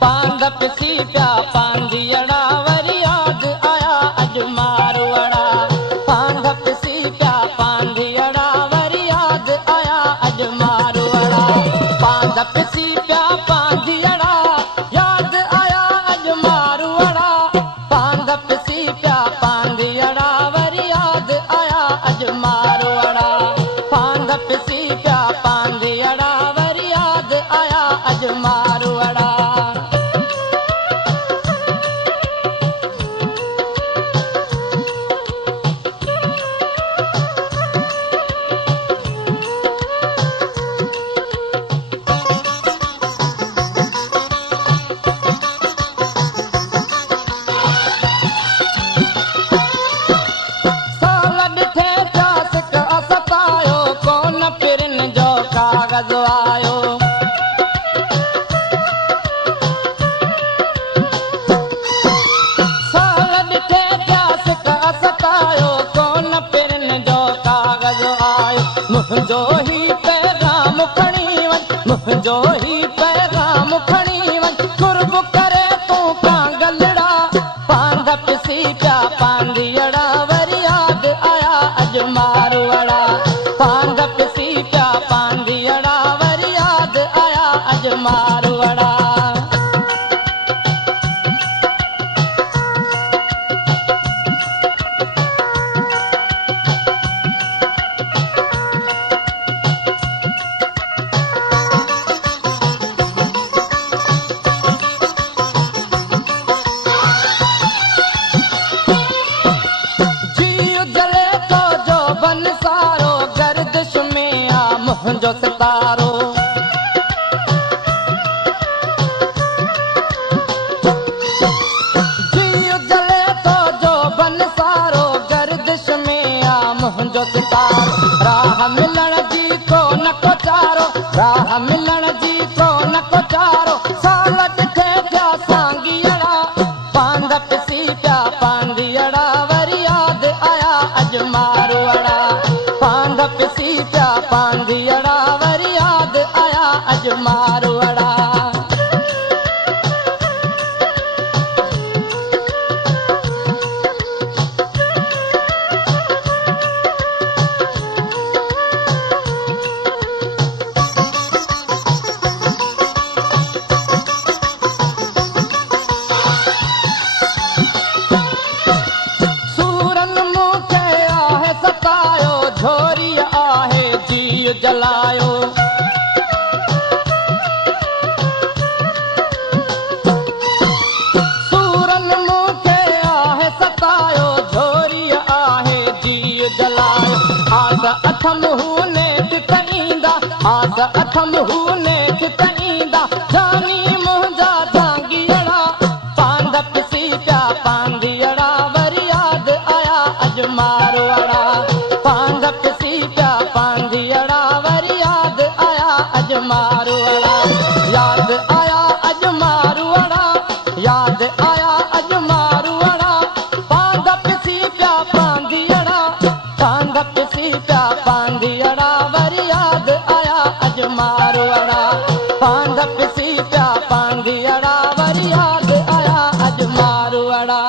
पांध पिसी पिया पांधियड़ा वरी याद आया अॼु मारवड़ा। पांध पिसी पिया पांधियड़ा वरी याद आया अॼु मारवड़ा। पांध पिसी पिया पांधियड़ा याद आया अॼु मारवड़ा। पांध पिसी पिया पांधियड़ा वरी याद आया अॼु मारवड़ा। पांध पिसी पिया पांधियड़ा वरी याद आया अॼु मारवड़ा। कागज़ आयो साल ॾिठे प्यास का सतायो कोन पिरनि जो कागज़ आयो। मुंहिंजो ही पैगाम खणी वञ मुंहिंजो ही पैगाम खणी वञ कुर्ब करे तूं कांगलड़ा। पांध पिसी पिया पांधियड़ा वरी याद आया अॼु मारवड़ा। पांध पिसी पिया पांधियड़ा वरी याद आया अॼु मारवड़ा। गर्दिश में आ मुंहिंजो सितारो। जीउ जले तो जो बन सारो गर्दिश में आ मुंहिंजो सितारो। राह मिलण जी को न को चारो राह मिलण जी को न को चारो। साल ॾिठे पिया सांगियड़ा पांध पिसी पिया पांधियड़ा वरी याद आया अॼु मारवड़ा। पांध पिसी पिया पांधियड़ा वरी याद आया अॼु मारवड़ा। सूरन मूंखे आहे सतायो झोरी आहे जीउ जलायो। सूरन मूंखे आहे सतायो झोरी आहे जीउ जलायो। आस अथम हू नेठ कईंदा आस अथम हू नेठ कईंदा जानी मुंहिंजा जांगियड़ा। पांध पिसी पिया पांधियड़ा वरी याद आया अॼु मारवड़ा। पांध पिसी पिया पांधियड़ा वरी याद आया अॼु मारवड़ा। याद आया अॼु मारवड़ा याद आया अॼु मारवड़ा। पांध पिसी पिया पांधियड़ा पांध पिसी पिया पांधियड़ा वरी याद आया अॼु मारवड़ा। पांध पिसी पिया पांधियड़ा वरी याद आया अॼु मारवड़ा।